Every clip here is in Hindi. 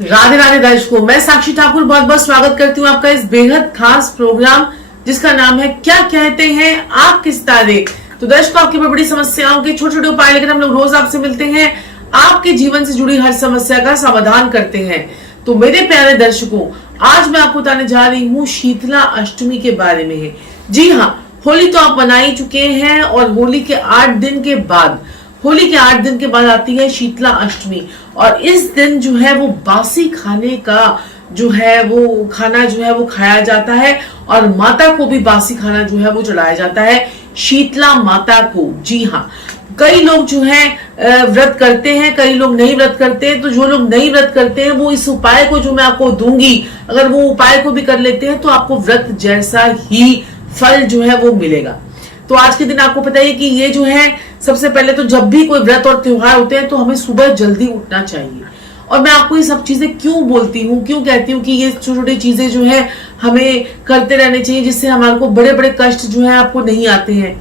राधे राधे दर्शकों, मैं साक्षी ठाकुर बहुत बहुत स्वागत करती हूँ आपका इस बेहद खास प्रोग्राम जिसका नाम है क्या कहते हैं आग के सितारे। तो दर्शकों, आपकी बड़ी समस्याओं के छोटे छोटे उपाय लेकर हम लोग रोज आपसे मिलते हैं, आपके जीवन से जुड़ी हर समस्या का समाधान करते हैं। तो मेरे प्यारे दर्शकों, आज मैं आपको बताने जा रही हूँ शीतला अष्टमी के बारे में है। जी हाँ, होली तो आप मना ही चुके हैं और होली के 8 दिन के बाद आती है शीतला अष्टमी। और इस दिन जो है वो बासी खाने का जो है वो खाना जो है वो खाया जाता है और माता को भी बासी खाना जो है वो चढ़ाया जाता है, शीतला माता को। जी हाँ, कई लोग जो है व्रत करते हैं, कई लोग नहीं व्रत करते हैं। तो जो लोग नहीं व्रत करते हैं वो इस उपाय को जो मैं आपको दूंगी, अगर वो उपाय को भी कर लेते हैं तो आपको व्रत जैसा ही फल जो है वो मिलेगा। तो आज के दिन आपको पता है कि ये जो है, सबसे पहले तो जब भी कोई व्रत और त्योहार होते हैं तो हमें सुबह जल्दी उठना चाहिए। और मैं आपको ये सब चीजें क्यों बोलती हूँ, क्यों कहती हूँ कि ये छोटी छोटी चीजें जो है हमें करते रहने चाहिए, जिससे हमारे को बड़े बड़े कष्ट जो है आपको नहीं आते हैं।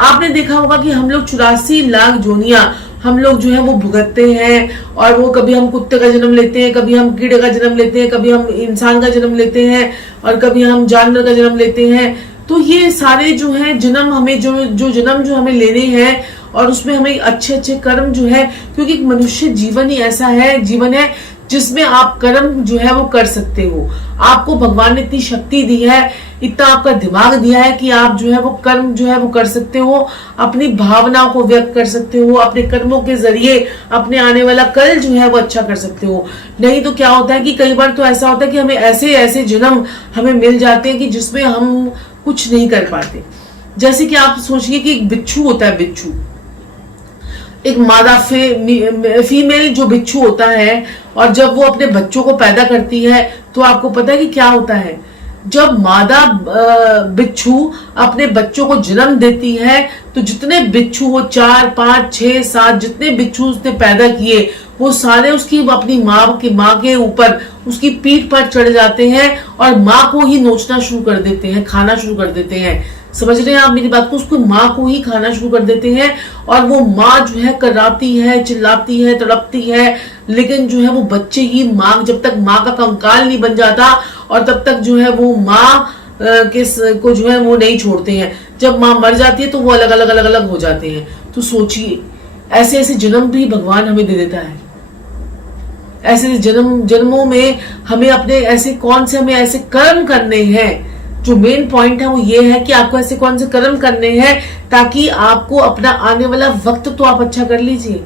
आपने देखा होगा कि हम लोग 84 लाख जोनियां हम लोग जो है वो भुगतते हैं, और वो कभी हम कुत्ते का जन्म लेते हैं, कभी हम कीड़े का जन्म लेते हैं, कभी हम इंसान का जन्म लेते हैं और कभी हम जानवर का जन्म लेते हैं। तो ये सारे जो है जन्म हमें जो जन्म जो हमें लेने हैं, और उसमें हमें अच्छे अच्छे कर्म जो है, क्योंकि मनुष्य जीवन ही ऐसा है, जीवन है जिसमें आप कर्म जो है वो कर सकते हो। आपको भगवान ने इतनी शक्ति दी है, इतना आपका दिमाग दिया है कि आप जो है वो कर्म जो है वो कर सकते हो, अपनी भावनाओं को व्यक्त कर सकते हो, अपने कर्मों के जरिए अपने आने वाला कल जो है वो अच्छा कर सकते हो। नहीं तो क्या होता है कि कई बार तो ऐसा होता है कि हमें ऐसे ऐसे जन्म हमें मिल जाते हैं कि जिसमें हम कुछ नहीं कर पाते। जैसे कि आप सोचिए कि एक बिच्छू होता है, बिच्छू एक मादा फीमेल जो बिच्छू होता है, और जब वो अपने बच्चों को पैदा करती है तो आपको पता है कि क्या होता है, जब मादा बिच्छू अपने बच्चों को जन्म देती है तो जितने बिच्छू, वो 4, 5, 6, 7 जितने बिच्छू उसने पैदा किए, वो सारे उसकी अपनी माँ के ऊपर उसकी पीठ पर चढ़ जाते हैं और माँ को ही नोचना शुरू कर देते हैं, खाना शुरू कर देते हैं। समझ रहे हैं आप मेरी बात को? उसको माँ को ही खाना शुरू कर देते हैं और वो माँ जो है कराती है, चिल्लाती है, तड़पती है, लेकिन जो है वो बच्चे ही माँ, जब तक माँ का कंकाल नहीं बन जाता और तब तक जो है वो माँ को जो है वो नहीं छोड़ते हैं। जब माँ मर जाती है तो वो अलग अलग हो जाते हैं। तो सोचिए, ऐसे ऐसे जन्म भी भगवान हमें दे देता है। ऐसे जन्मों में हमें अपने ऐसे कौन से हमें ऐसे कर्म करने हैं। जो मेन पॉइंट है वो ये है कि आपको ऐसे कौन से कर्म करने हैं ताकि आपको अपना आने वाला वक्त तो आप अच्छा कर लीजिए।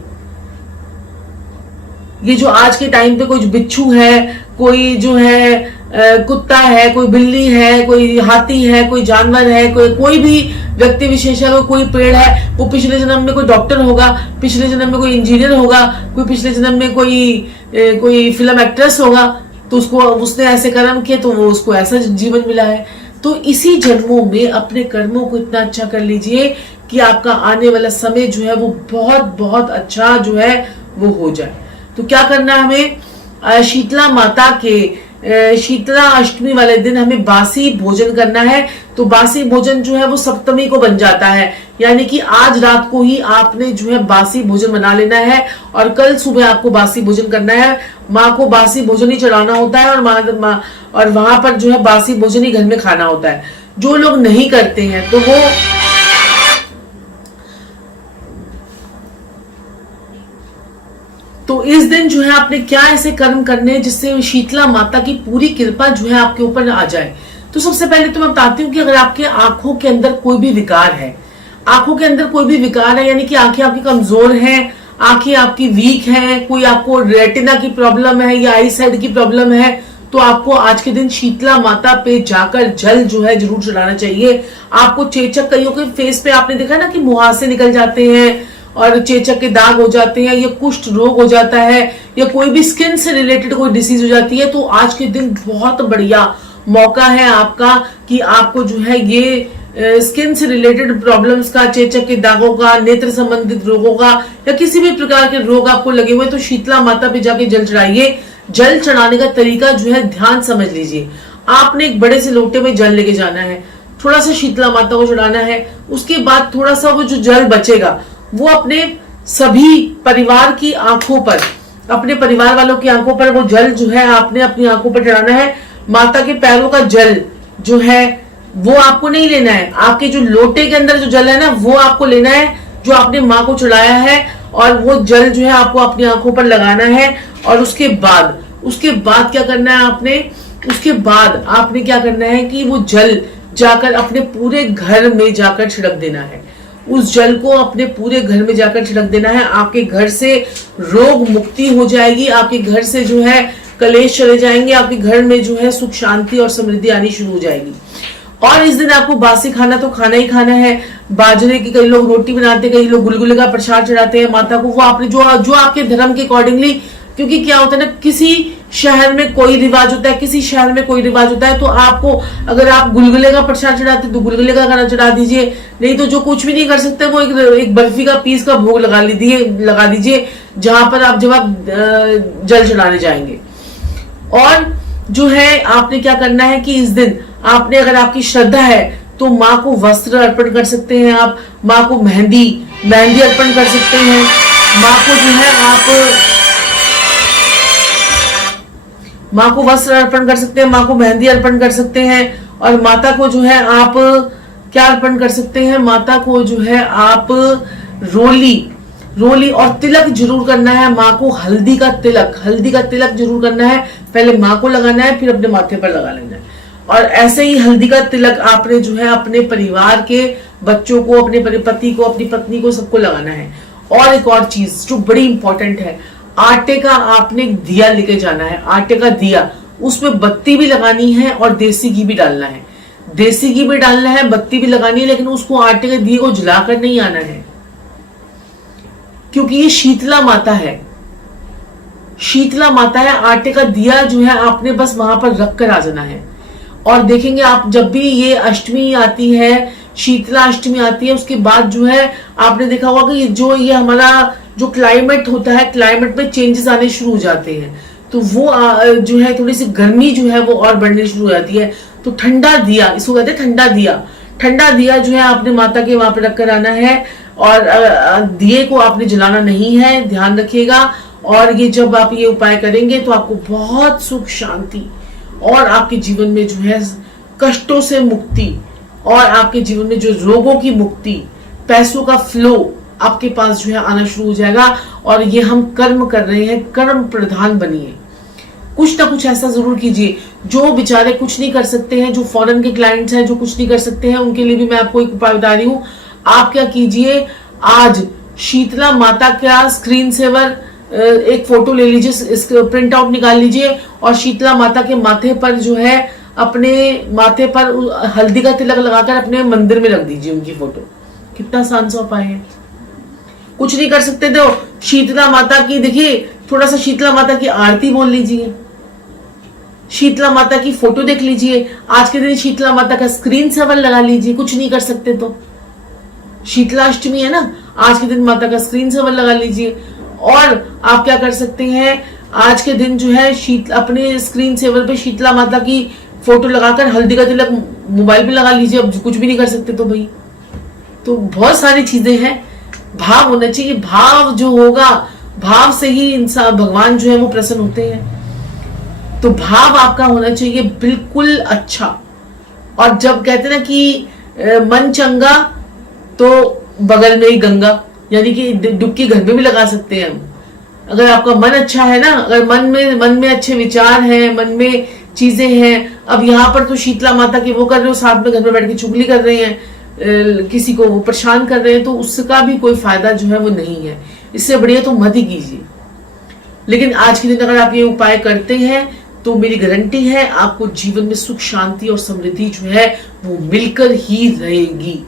ये जो आज के टाइम पे कोई बिच्छू है, कोई जो है कुत्ता है, कोई बिल्ली है, कोई हाथी है, कोई जानवर है, कोई भी व्यक्ति विशेष है, कोई पेड़ है, वो पिछले जन्म में कोई डॉक्टर होगा, पिछले जन्म में कोई इंजीनियर होगा, कोई पिछले जन्म में कोई फिल्म एक्ट्रेस होगा। तो उसने ऐसे कर्म किए तो वो उसको ऐसा जीवन मिला है। तो इसी जन्मों में अपने कर्मों को इतना अच्छा कर लीजिए कि आपका आने वाला समय जो है वो बहुत बहुत अच्छा जो है वो हो जाए। तो क्या करना है हमें, शीतला माता के शीतला अष्टमी वाले दिन हमें बासी भोजन करना है। तो बासी भोजन जो है वो सप्तमी को बन जाता है, यानी कि आज रात को ही आपने जो है बासी भोजन बना लेना है और कल सुबह आपको बासी भोजन करना है। माँ को बासी भोजन ही चढ़ाना होता है और वहां पर जो है बासी भोजन ही घर में खाना होता है। जो लोग नहीं करते हैं तो वो तो इस दिन जो है आपने क्या ऐसे कर्म करने हैं जिससे शीतला माता की पूरी कृपा जो है आपके ऊपर आ जाए। तो सबसे पहले तो मैं बताती हूँ कि अगर आपके आंखों के अंदर कोई भी विकार है, आंखों के अंदर कोई भी विकार है, यानी कि आंखें आपकी कमजोर हैं, आंखें आपकी वीक हैं, कोई आपको रेटिना की प्रॉब्लम है या आई साइड की प्रॉब्लम है, तो आपको आज के दिन शीतला माता पे जाकर जल जो है जरूर चढ़ाना चाहिए। आपको चेचक, कईयों के फेस पे आपने देखा ना कि मुहासे निकल जाते हैं और चेचक के दाग हो जाते हैं, या कुष्ठ रोग हो जाता है, या कोई भी स्किन से रिलेटेड कोई डिसीज हो जाती है, तो आज के दिन बहुत बढ़िया मौका है आपका कि आपको जो है ये स्किन से रिलेटेड प्रॉब्लम्स का, चेचक के दागों का, नेत्र संबंधित रोगों का, या किसी भी प्रकार के रोग आपको लगे हुए तो शीतला माता पे जाके जल चढ़ाइए। जल चढ़ाने का तरीका जो है ध्यान समझ लीजिए। आपने एक बड़े से लोटे में जल लेके जाना है, थोड़ा सा शीतला माता को चढ़ाना है, उसके बाद थोड़ा सा वो जो जल बचेगा वो अपने सभी परिवार की आंखों पर अपने परिवार वालों की आंखों पर वो जल जो है आपने अपनी आंखों पर चढ़ाना है। माता के पैरों का जल जो है वो आपको नहीं लेना है, आपके जो लोटे के अंदर जो जल है ना वो आपको लेना है, जो आपने माँ को चढ़ाया है, और वो जल जो है आपको अपनी आंखों पर लगाना है। और उसके बाद क्या करना है आपने, उसके बाद आपने क्या करना है कि वो जल जाकर अपने पूरे घर में जाकर छिड़क देना है। उस जल को अपने पूरे घर में जाकर छिड़क देना है। आपके घर से रोग मुक्ति हो जाएगी, आपके घर से जो है कलेश चले जाएंगे, आपके घर में जो है सुख शांति और समृद्धि आनी शुरू हो जाएगी। और इस दिन आपको बासी खाना तो खाना ही खाना है। बाजरे की कई लोग रोटी बनाते हैं, कई लोग गुलगुले का प्रसाद चढ़ाते हैं माता को, वो आपने जो आपके धर्म के अकॉर्डिंगली, क्योंकि क्या होता है ना, किसी शहर में कोई रिवाज होता है, किसी शहर में कोई रिवाज होता है, तो आपको अगर आप गुलगुले का प्रसाद चढ़ाते तो गुलगुले का खाना चढ़ा दीजिए, नहीं तो जो कुछ भी नहीं कर सकते वो एक बर्फी का पीस का भोग लगा दीजिए जहां पर जब आप जल चढ़ाने जाएंगे। और जो है आपने क्या करना है कि इस दिन आपने, अगर आपकी श्रद्धा है तो माँ को वस्त्र अर्पण कर सकते हैं, आप माँ को मेहंदी अर्पण कर सकते हैं, माँ को जो है आप माँ को वस्त्र अर्पण कर सकते हैं, माँ को मेहंदी अर्पण कर सकते हैं। और माता को जो है आप क्या अर्पण कर सकते हैं, माता को जो है आप रोली और तिलक जरूर करना है। माँ को हल्दी का तिलक जरूर करना है। पहले माँ को लगाना है, फिर अपने माथे पर लगा लेना है। और ऐसे ही हल्दी का तिलक आपने जो है अपने परिवार के बच्चों को, अपने पति को, अपनी पत्नी को, सबको लगाना है। और एक और चीज जो बड़ी इंपॉर्टेंट है, आटे का आपने दिया लेके जाना है। आटे का दिया, उसमें बत्ती भी लगानी है और देसी घी भी डालना है। देसी घी भी डालना है, बत्ती भी लगानी है, लेकिन उसको आटे के दिए को जलाकर नहीं आना है, क्योंकि ये शीतला माता है। शीतला माता है। आटे का दिया जो है आपने बस वहां पर रख कर आ जाना है। और देखेंगे आप, जब भी ये अष्टमी आती है, शीतला अष्टमी आती है, उसके बाद जो है आपने देखा होगा कि ये हमारा जो क्लाइमेट होता है, क्लाइमेट में चेंजेस आने शुरू हो जाते हैं, तो वो जो है थोड़ी सी गर्मी जो है वो और बढ़ने शुरू हो जाती है। तो ठंडा दिया, इसको कहते हैं ठंडा दिया जो है आपने माता के वहां पर रखकर आना है। और दिए को आपने जलाना नहीं है, ध्यान रखिएगा। और ये जब आप ये उपाय करेंगे तो आपको बहुत सुख शांति और आपके जीवन में जो है कष्टों से मुक्ति, और आपके जीवन में जो रोगों की मुक्ति, पैसों का फ्लो आपके पास जो है आना शुरू हो जाएगा। और ये हम कर्म कर रहे हैं, कर्म प्रधान बनिए, कुछ ना कुछ ऐसा जरूर कीजिए। जो बेचारे कुछ नहीं कर सकते हैं, जो फॉरेन के क्लाइंट्स हैं जो कुछ नहीं कर सकते हैं, उनके लिए भी मैं आपको एक उपाय बता रही हूँ। आप क्या कीजिए, आज शीतला माता का स्क्रीन सेवर एक फोटो ले लीजिए, प्रिंट आउट निकाल लीजिए, और शीतला माता के माथे पर जो है, अपने माथे पर हल्दी का तिलक लगाकर अपने मंदिर में रख दीजिए उनकी फोटो। कितना आसान सा उपाय है। कुछ नहीं कर सकते तो शीतला माता की, देखिए, थोड़ा सा शीतला माता की आरती बोल लीजिए, शीतला माता की फोटो देख लीजिए। आज के दिन शीतला माता का स्क्रीन सेवर लगा लीजिए, कुछ नहीं कर सकते तो। शीतला अष्टमी है ना, आज के दिन माता का स्क्रीन सेवर लगा लीजिए। और आप क्या कर सकते हैं, आज के दिन जो है अपने स्क्रीन सेवर पे शीतला माता की फोटो लगाकर हल्दी का तिलक मोबाइल पे लगा लीजिए। अब कुछ भी नहीं कर सकते तो भाई, तो बहुत सारी चीजें हैं। भाव होना चाहिए, भाव जो होगा, भाव से ही इंसान, भगवान जो है वो प्रसन्न होते हैं। तो भाव आपका होना चाहिए बिल्कुल अच्छा। और जब कहते ना कि मन चंगा तो बगल में ही गंगा, यानी कि डुबकी घर में भी लगा सकते हैं हम। अगर आपका मन अच्छा है ना, अगर मन में अच्छे विचार हैं, मन में चीजें हैं। अब यहाँ पर तो शीतला माता की वो कर रहे हो, साथ में घर में बैठ के चुगली कर रहे हैं, किसी को वो परेशान कर रहे हैं, तो उसका भी कोई फायदा जो है वो नहीं है। इससे बढ़िया तो मत ही कीजिए। लेकिन आज के दिन अगर आप ये उपाय करते हैं तो मेरी गारंटी है आपको जीवन में सुख शांति और समृद्धि जो है वो मिलकर ही रहेगी।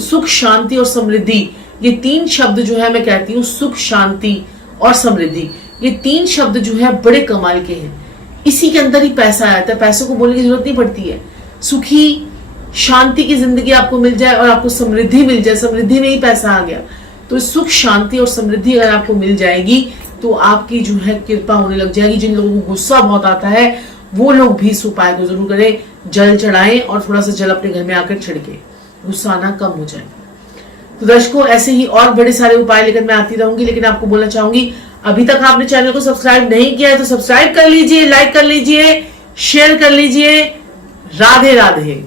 सुख शांति और समृद्धि, ये तीन शब्द जो है, मैं कहती हूँ सुख शांति और समृद्धि, ये तीन शब्द जो है बड़े कमाल के हैं। इसी के अंदर ही पैसा आता है, पैसों को बोलने की जरूरत नहीं पड़ती है। सुखी शांति की जिंदगी आपको मिल जाए और आपको समृद्धि मिल जाए, समृद्धि में ही पैसा आ गया। तो सुख शांति और समृद्धि अगर आपको मिल जाएगी तो आपकी जो है कृपा होने लग जाएगी। जिन लोगों को गुस्सा बहुत आता है वो लोग भी इस उपाय को जरूर करें, जल चढ़ाएं और थोड़ा सा जल अपने घर में आकर छिड़के, गुस्सा आना कम हो जाए। तो दर्शकों, ऐसे ही और बड़े सारे उपाय लेकर मैं आती रहूंगी, लेकिन आपको बोलना चाहूंगी अभी तक आपने चैनल को सब्सक्राइब नहीं किया है तो सब्सक्राइब कर लीजिए, लाइक कर लीजिए, शेयर कर लीजिए। राधे राधे।